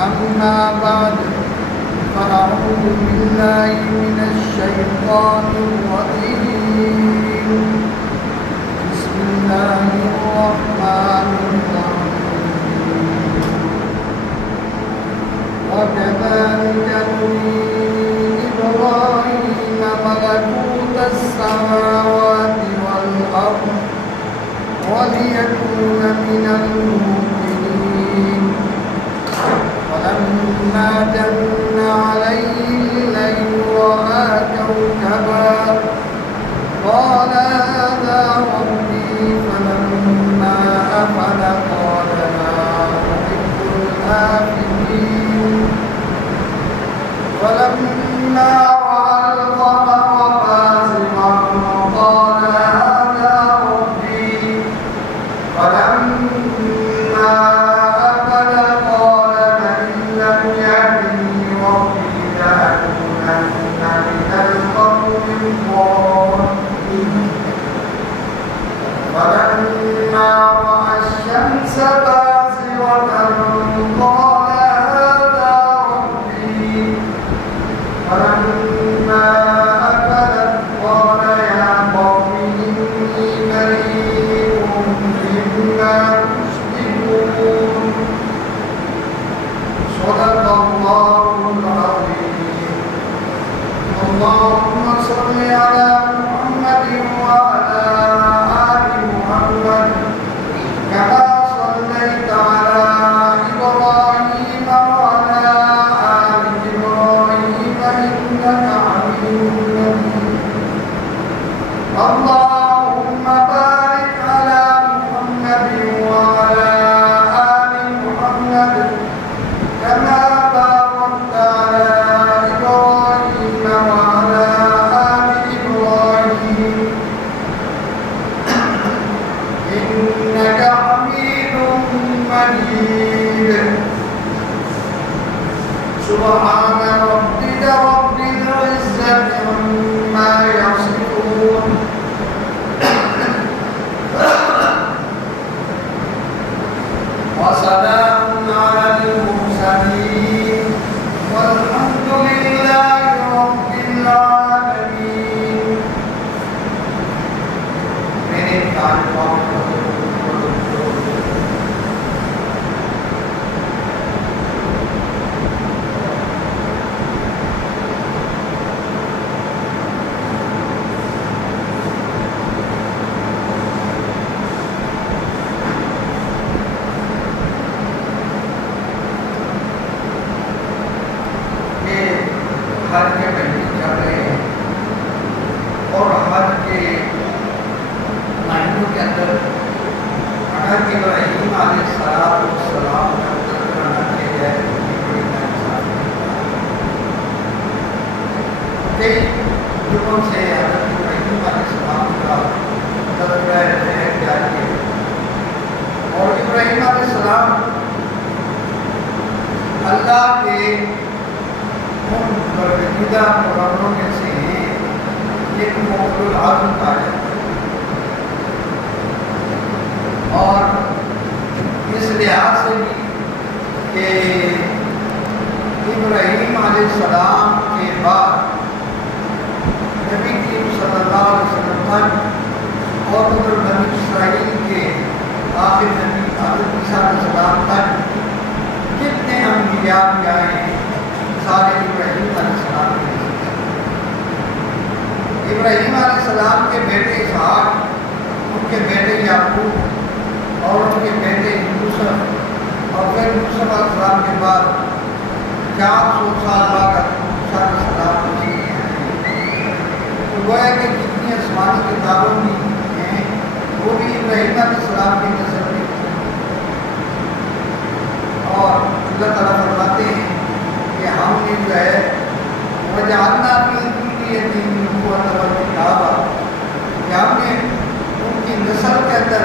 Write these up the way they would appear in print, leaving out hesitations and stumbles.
أما بعد فأعوذ بالله من الشيطان الرجيم بسم الله الرحمن الرحيم وكذلك نري إبراهيم ملكوت السماوات والأرض وليكون من المؤمنين فلما جن عليه الليل رأى كوكبا قال هذا ربي فلما أفل قال لا أحب الآفلين فلما رأى القمر بازغا قال هذا ربي فلما أفل قال لئن لم يهدني ربي لأكونن من القوم الضالين فلما رأى الشمس بازغة قال هذا ربي فلما أفلت قال يا قوم إني بريء مما تشركون صدق الله العظيم اللهم صل على محمد وعلى آل محمد كما صليت على إبراهيم وعلى آل إبراهيم إنك حميد مجيد اللهم بارك على محمد وعلى آل محمد كما باركت على إبراهيم وعلى آل إبراهيم إنك حميد مجيد سبحان ربك رب العزة عما يصفون وسلام على المرسلين والحمد لله رب العالمين میرے طالبان حج کے مہینے چل رہے ہیں اور حج کے مہینوں کے اندر اگر ابراہیم علیہ السلام کا تذکرہ نہ کیا جائے تو کئی یوگوں سے حضرت ابراہیم علیہ السلام کا تذکرہ جاری ہے اور ابراہیم علیہ السلام اللہ کے ان برگزیدہ پیغمبروں میں سے ایک اولو العزم کہا جاتا ہے اور اس لحاظ سے بھی کہ ابراہیم علیہ السلام کے بعد نبی کریم صلی اللہ علیہ وسلم تک اور بنی اسرائیل کے آخر نبی حضرت عیسیٰ علیہ السلام تک کتنے انبیاء بھی آئے ہیں سارے ابراہیم علیہ السلام کے ابراہیم علیہ السلام کے بیٹے اسحاق، ان کے بیٹے یعقوب اور ان کے بیٹے یوسف، اور پھر یوسف علیہ السلام کے بعد 400 سال بعد موسیٰ علیہ السلام جی ہیں۔ تو گویا کہ جتنی آسمانی کتابوں میں ہیں وہ بھی ابراہیم علیہ السلام کی نسل میں، اور اللہ تعالیٰ فرماتے ہیں کہ ہم نے جو ہے وجعلنا فی ذریتہم نبوۃ وکتابا، کہ ہم نے ان کی نسل کے اندر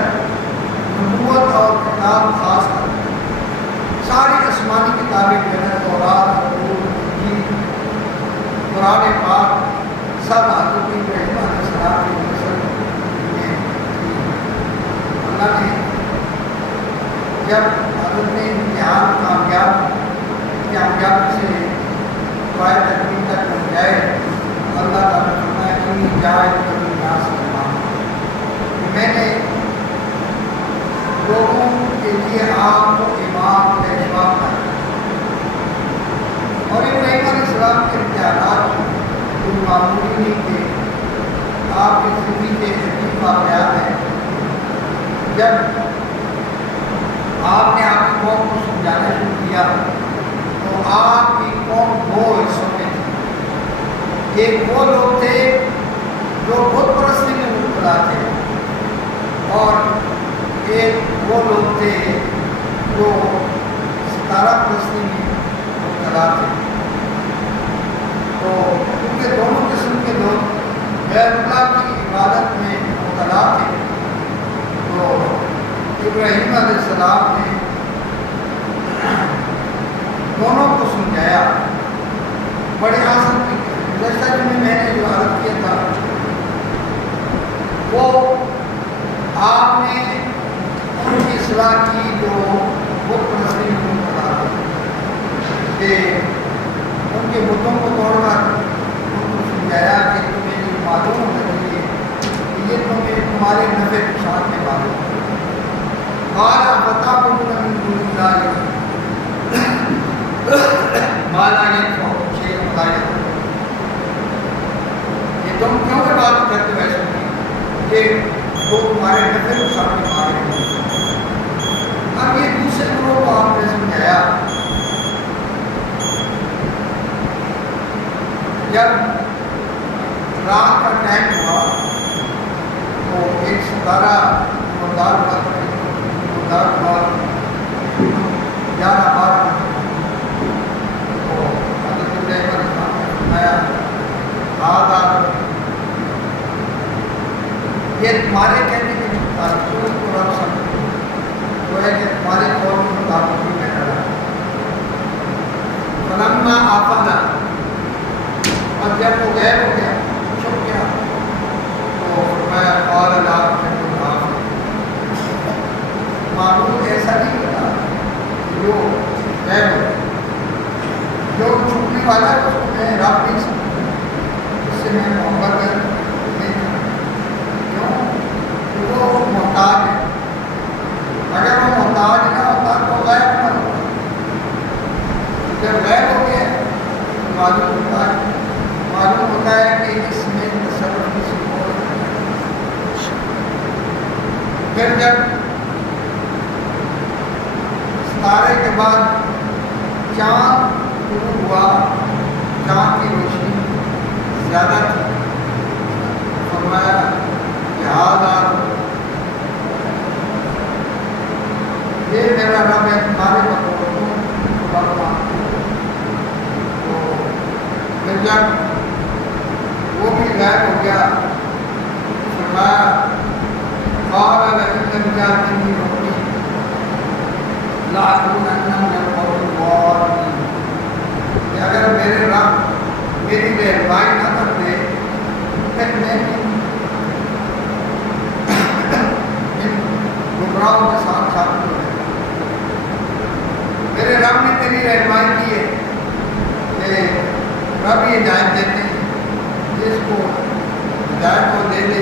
نبوت اور کتاب خاص کر ساری آسمانی کتابیں جو ہے تورات، زبور، انجیل، قرآن پاک سب حضرت ابراہیم علیہ السلام کی نسل میں اللہ نے جب حضرت نے امتحان کامیاب کامیابی سے دعائے تکمیل تک پہنچ جائے. اللہ تعالیٰ نے فرمایا انی جاعل کبھی ناس امام، میں نے لوگوں کے لیے آپ کو امام پیشوا بنایا. اور ابراہیم علیہ السلام کے امتحانات کوئی معمولی نہیں تھے. آپ کی زندگی کے عجیب واقعات ہیں. جب آپ نے آپ کی قوم کو سمجھانا شروع کیا تو آپ کی قوم دو حصوں میں تھی. ایک وہ لوگ تھے جو بت پرستی میں مبتلا تھے، اور ایک وہ لوگ تھے جو ستارہ پرستی میں مبتلا تھے. تو کیونکہ دونوں قسم کے لوگ غیر اللہ کی عبادت میں مبتلا تھے، تو ابراہیم علیہ السلام نے دونوں کو سمجھایا. بڑے آسان کی جیسا کہ میں نے جو عرض کیا تھا وہ آپ نے ان کی اصلاح کی جو بت پرستی میں مبتلا تھے، کہ ان کے بتوں کو توڑ کر ان کو سمجھایا کہ تمہیں یہ معلوم ہونا چاہیے کہ یہ تمہارے نفع نقصان میں معلوم ہے. قال فتعبدون من دون الله ما لا ينفعكم شيئا ولا يضركم. یہ تم کیوں عبادت کرتے ہو ایسے کہ وہ تمہارے نفع نقصان میں مالک ہیں. اب یہ دوسرے گروہ کو آپ نے سمجھایا. جب رات کا ٹائم ہوا تو ایک ستارہ مردار ہوا، 11-12 تو حضرت ابراہیم علیہ السلام نے فرمایا یہ تمہارے کہنے کے مطابق کو رکھ سکتے وہ ہے کہ تمہارے قول کے مطابق بھی میں ڈالا. فلما آفنا، اور جب وہ غائب ہو گیا، چھپ گیا، تو فرمایا قال لا تحب العافیہ. معمول ایسا نہیں ہوتا جو غائب ہو، جو چھپنے والا ہے اس کو میں رب نہیں سکتا، اس سے میں محبت نہیں کرتا. کیوں؟ وہ محتاج ہے. اگر وہ محتاج نہ ہوتا تو غائب نہ ہوتا. جب غائب ہو گیا معلوم ہوتا ہے کہ اس میں تصرف کسی اور ہے. پھر جب ستارے کے بعد چاند شروع ہوا، چاند کی روشنی زیادہ تھی. فرمایا یہ میرا رب ہے، تمہارے بطور تو پھر جب وہ بھی غائب ہو گیا، فرمایا قال لئن لم يأتني ربي لأكونن من القوم الضالين. کہ اگر میرے رب میری رہنمائی نہ کرتے پھر میں ان گمراہوں کے ساتھ شامل ہو گیا. میرے رب نے تیری رہنمائی کی ہے کہ رب یہ ہدایت دیتے ہیں، جس کو ہدایت کو دے دے،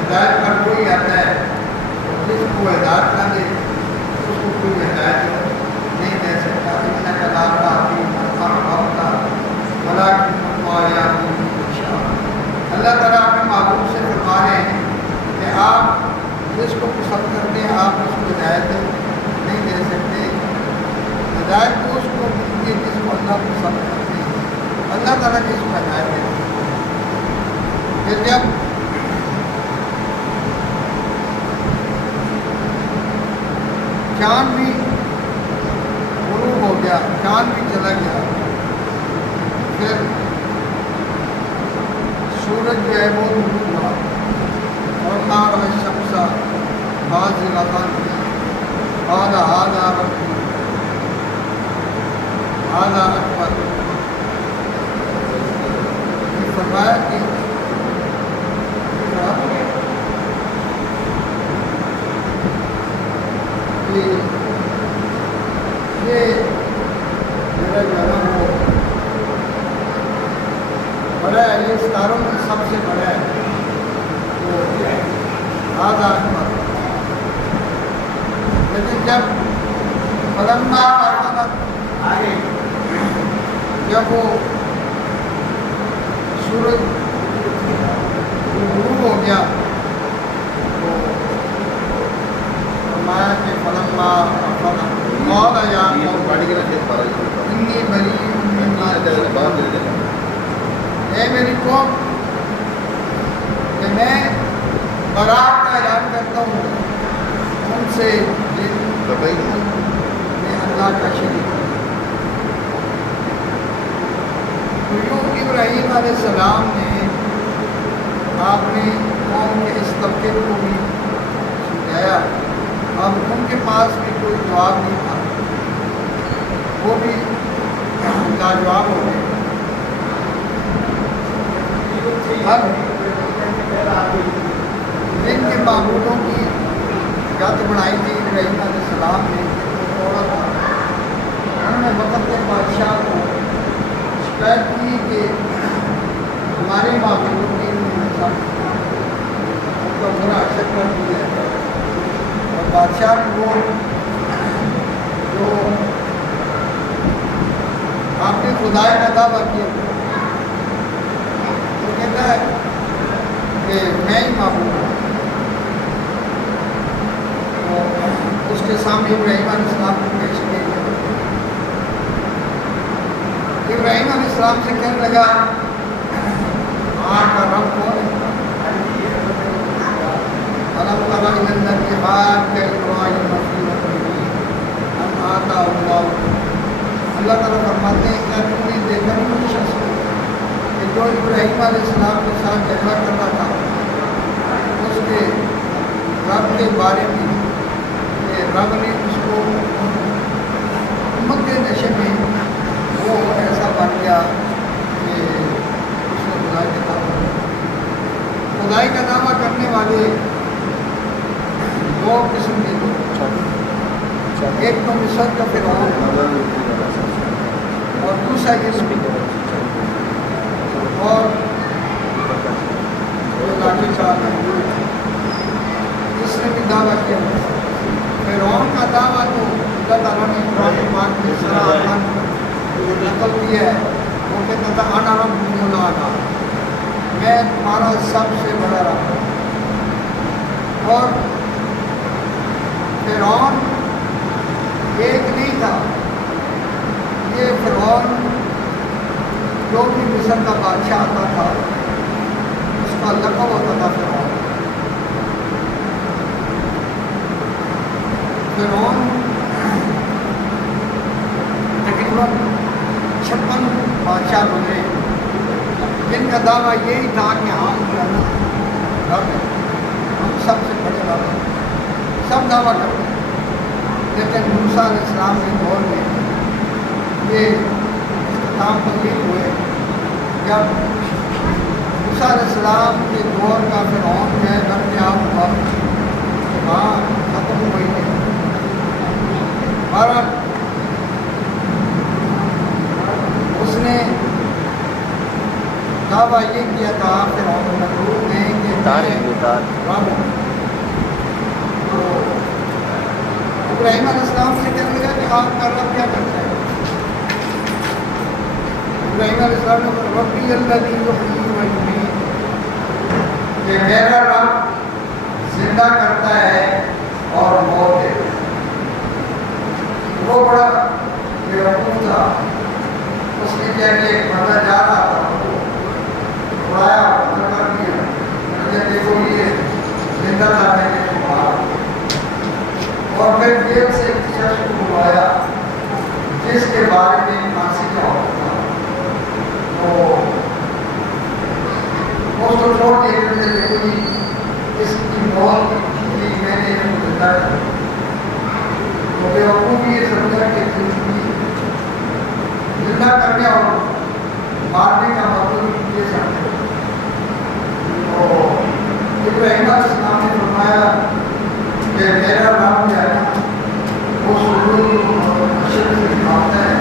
ہدایت پر کوئی آتا ہے، جس کو ہدایت نہ دے اس کو کوئی ہدایت نہیں دے سکتا. اتنا کلام کا اللہ تعالیٰ اپنے محبوب سے فرما رہے ہیں کہ آپ جس کو پسند کرتے ہیں آپ اس کو ہدایت نہیں دے سکتے. ہدایت تو اس کو ملتی ہے جس کو اللہ پسند کرتے ہیں. اللہ تعالیٰ کس کو ہدایت دیتے ہیں. پھر جب چاند بھی غروب ہو گیا، چاند بھی چلا گیا، پھر سورج جو ہے وہ غروب ہوا، والنار والشمس بازغتان قال هذا ربي هذا اکبر. یہ فرمایا کہ یہ میرا جو ہے نا وہ بڑا ہے، یہ ستاروں میں سب سے بڑا ہے، وہ آزاد پر. لیکن جب فلما آگے جب وہ سورج غروب ہو گیا تو فرمایا کہ فلما قال یا انی بری اے میری قوم کہ میں برات کا اعلان کرتا ہوں ان سے میں اللہ کا شریک ہوں. تو یوں ابراہیم علیہ السلام نے آپ نے قوم کے اس طبقے کو بھی سمجھایا. اب ان کے پاس بھی کوئی جواب نہیں تھا، وہ بھی لاجواب ہو گئے. اب جن کے معبودوں کی یاد بنائی تھی ابراہیم علیہ السلام نے تھوڑا تھا، انہوں نے وقت کے بادشاہ کو شکایت کی کہ ہمارے معبودوں کی ان کا برا اثر کر دیا ہے. اور بادشاہ کو جو آپ نے خدائی کا دعویٰ کیا وہ کہتا ہے کہ میں ہی معبود ہوں. تو اس کے سامنے ابراہیم علیہ السلام کو پیش کیا گیا. ابراہیم علیہ السلام سے کہنے لگا آپ کا رب کون ہے؟ اللہ تعالیٰ فرماتے ہیں کیا تم نے دیکھا نہیں اس شخص کو کہ جو ابراہیم علیہ السلام کے ساتھ جھگڑا کرنا تھا اس کے رب کے بارے میں کہ رب نے اس کو امت کے نشے میں وہ ایسا بن گیا کہ اس نے خدائی کا دعویٰ کرنے والے دو قسم کے لوگ، ایک تو مصر کا فرعون اور دوسرا یہ اور لاٹھی چارج اس نے بھی دعویٰ کیا. فرعون کا دعویٰ تو اللہ تعالیٰ نے قرآن پاک میں سراحت نقل کیا ہے. وہ کہتا تھا انا ربکم الاعلی، میں تمہارا سب سے بڑا رب ہوں. اور فرعون ایک نہیں تھا، یہ فرعون جو بھی مصر کا بادشاہ آتا تھا اس کا لقب ہوتا تھا فرعون. فرعون تقریباً 56 بادشاہ بنے جن کا دعویٰ یہی تھا کہ ہم جو ہے نا رب ہیں، ہم سب سے بڑے رب ہیں، سب دعویٰ کرتے ہیں. لیکن موسیٰ علیہ السلام کے دور میں یہ اختتام پذیر ہوئے جب موسیٰ علیہ السلام کے دور کا فرعون جو ہے درمیان ہوا وہاں ختم ہوئی ہے. اور اس نے دعویٰ یہ کیا تھا فرعون مغرور نے کہ رب ہوں. تو ابراہیم علیہ السلام سے کہنے لگا کہ آپ کا رب کیا کرتا ہے؟ ابراہیم علیہ السلام نے کہا ربی الذی یحیی و یمیت، کہ میرا رب زندہ کرتا ہے اور موت دیتا ہے. وہ بڑا بیوقوف تھا. اس نے کیا کہ ایک بندہ جا رہا تھا اڑایا کر دیا، مجھے دیکھو یہ زندہ لانے کے بعد، اور پھر جیل سے ایک شخص کو بلایا جس کے بارے میں پھانسی کا حکم تھا. تو اس کو چھوڑ کے مجھے دیکھو اس کی موت کی میں نے اس کو زندہ کر. تو بیوقوف یہ سمجھا کہ زندہ کرنے اور مارنے کا مطلب یہ سمجھا. تو ابراہیم علیہ السلام نے فرمایا کہ میرا رب جو ہے نا وہ سرور مشرق سے نکالتا ہے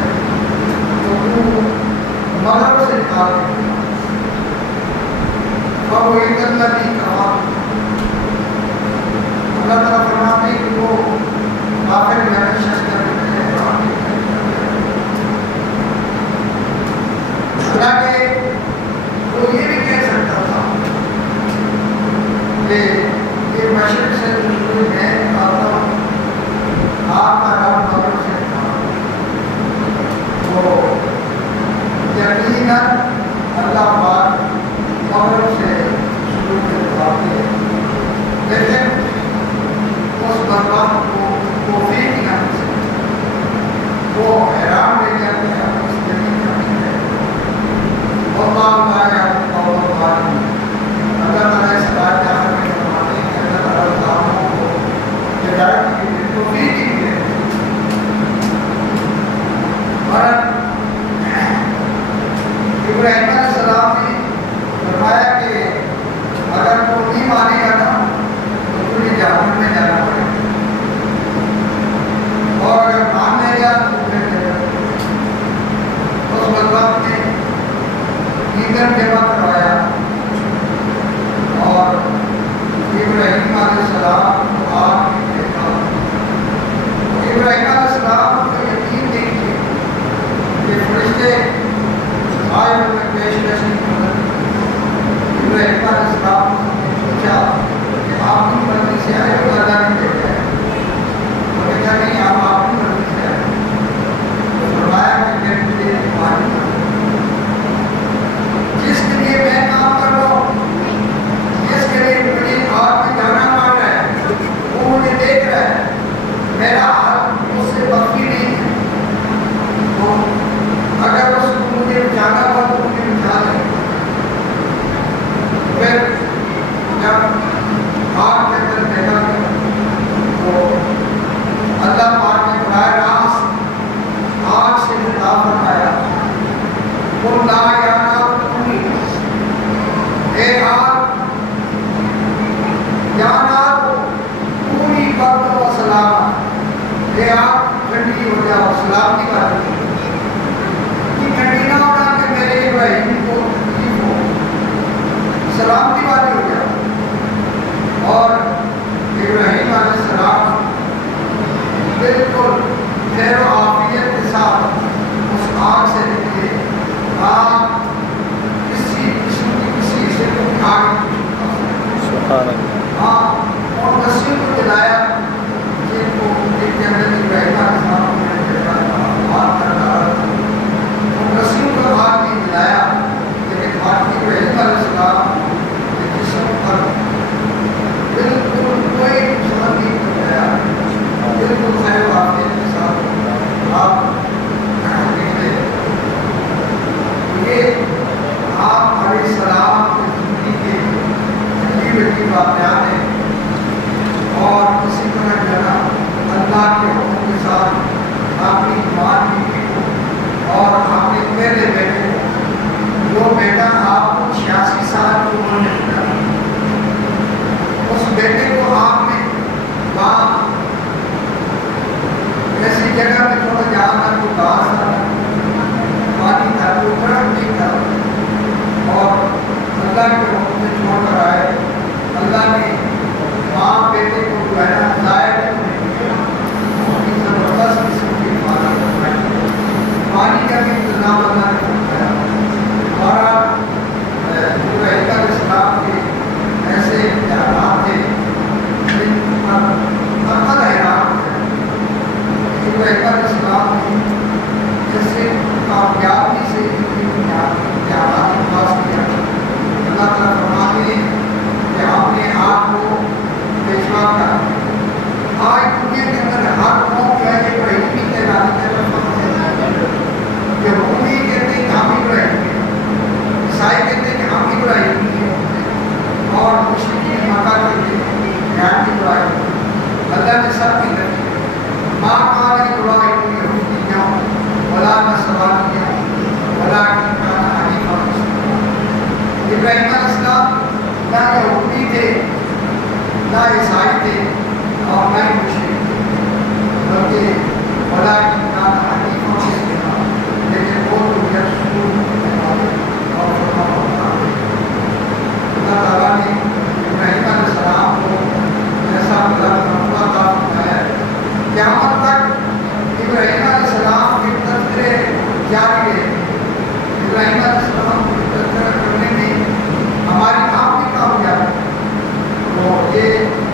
ذلك فبعث الذي كفر اللہ تعالیٰ فرماتے ہیں کہ وہ کافر میں شخص حالانکہ وہ یہ بھی کہہ سکتا تھا کہ یہ مشرق سے جو ہے آتا آپ کا رب قبر سے تھا وہ یقیناً اللہ پاک قبر سے شروع کرواتے ہیں، لیکن اس برباد کو توفیق نہ مل سکتی، وہ حیران رہ جاتے ہیں اس زمین کا ہے اللہ آیا اور اللہ تعالیٰ اس بات کا ہمیں فرماتے ہیں کہ اللہ تعالیٰ ظالموں کو ہدایت کی توفیق دی ہے۔ اور ابراہیم علیہ السلام نے فرمایا کہ اگر تو نہیں مانے گا نا تو تجھے جہنم میں جانا پڑے گا، اور اگر مان لے گا تو پھر اس بدبخت نے ایندھن جمع کروایا اور ابراہیم علیہ السلام کو آگ میں پھینکا۔ ابراہیم علیہ السلام کو یقین دیکھیے کہ فرشتے آئے ہوئے پیش نشی ابراہیم علیہ السلام نے پوچھا کہ آپ کی مرضی سے آئے ہو اللہ نے دیکھا ہے؟ انہوں نے کہا نہیں، آپ کی مرضی سے آئے۔ فرمایا کہ میں مجھے تمہاری جس کے لیے میں کام کر رہا ہوں، جس کے لیے مجھے آگ میں جانا پڑ رہا ہے، وہ مجھے دیکھ رہا ہے، میرا حال اس سے بخی نہیں ہے، تو اگر اس کو مجھے بچانا ہوا تو مجھے بچا دیں۔ پھر جب آگ کے اندر دیکھا گیا تو اللہ پاک نے براہ راست آگ سے خطاب فرمایا، قل لا یا نار کونی، اے آگ یا نار کونی بردا و سلاما، اے آگ ٹھنڈی ہو جاؤ، سلام کی بات ہے کہ ٹھنڈی نہ ہونا کہ میرے ابراہیم کو تکلیف ہو، سلام کی بات ہو جاؤ۔ اور ابراہیم علیہ السلام بالکل خیر و عافیت کے ساتھ اس آگ سے نکلے۔ آگ کسی قسم کی کسی حصے کو آگ اور رسیوں کو جلایا جن کو ایک جنرل ابراہیم علیہ السلام نے بات کر رہا ان رسیوں کو آگ نہیں جلایا، لیکن ابراہیم علیہ السلام کے جسم پر بالکل کوئی نقصان نہیں پہنچایا، بالکل خیر و عافیت کے ساتھ آپ نکلے۔ یہ آپ علیہ السلام کی زندگی کے عجیب عجیب واقعات ہیں، اور اسی طرح جانا اللہ کے حکم کے ساتھ آپ کی ماں بیوی کو اور آپ کے پہلے بیٹے کو، جو بیٹا آپ کو 86 سال کی عمر میں ملا، اس بیٹے کو آپ نے وہاں ایسی جگہ میں چھوڑا جہاں تک کوئی گھاس تھا، پانی تھا، کوئی درخت نہیں تھا، اور اللہ کے حکم سے چھوڑ کر آئے۔ اللہ نے ماں بیٹے کو جو ہے نا ضائع نہیں کیا، اس کی زبردست قسم کی پانی کا بھی انتظام اللہ نے کروایا۔ اور ابراہیم علیہ السلام کے ایسے امتحانات تھے جن پر عقل حیران ہے۔ ابراہیم علیہ السلام نے جیسے کامیابی سے امتحانات کو پاس کیا، اللہ تعالیٰ فرماتے ہیں کہ آپ نے آپ کو پیشوا کر آج دنیا کے اندر ہر قوم جو ہے کہ ابراہیمی کہلاتی ہے، یہودی کہتے ہیں کہ ہم ابراہیمی ہیں، عیسائی کہتے ہیں کہ ہم ابراہیمی ہیں، اور مشرکین مکہ کہتے ہیں کہ ہم ابراہیمی ہیں۔ اللہ نے سب کی کرتی ماں کان ابراہیم یہودیاں ولا نصرانیاں ولکن کان حنیفا مسلما۔ ابراہیم علیہ السلام نہ یہودی تھے، نہ عیسائی تھے، اور نہ ہی مشرک تھے، بلکہ ولکن کان حنیفا مسلما، لیکن وہ تو یسوع جاری رہے. ابراہیم علیہ السلام کو تذکرہ کرنے میں ہماری آپ بھی کامیاب ہے. تو یہ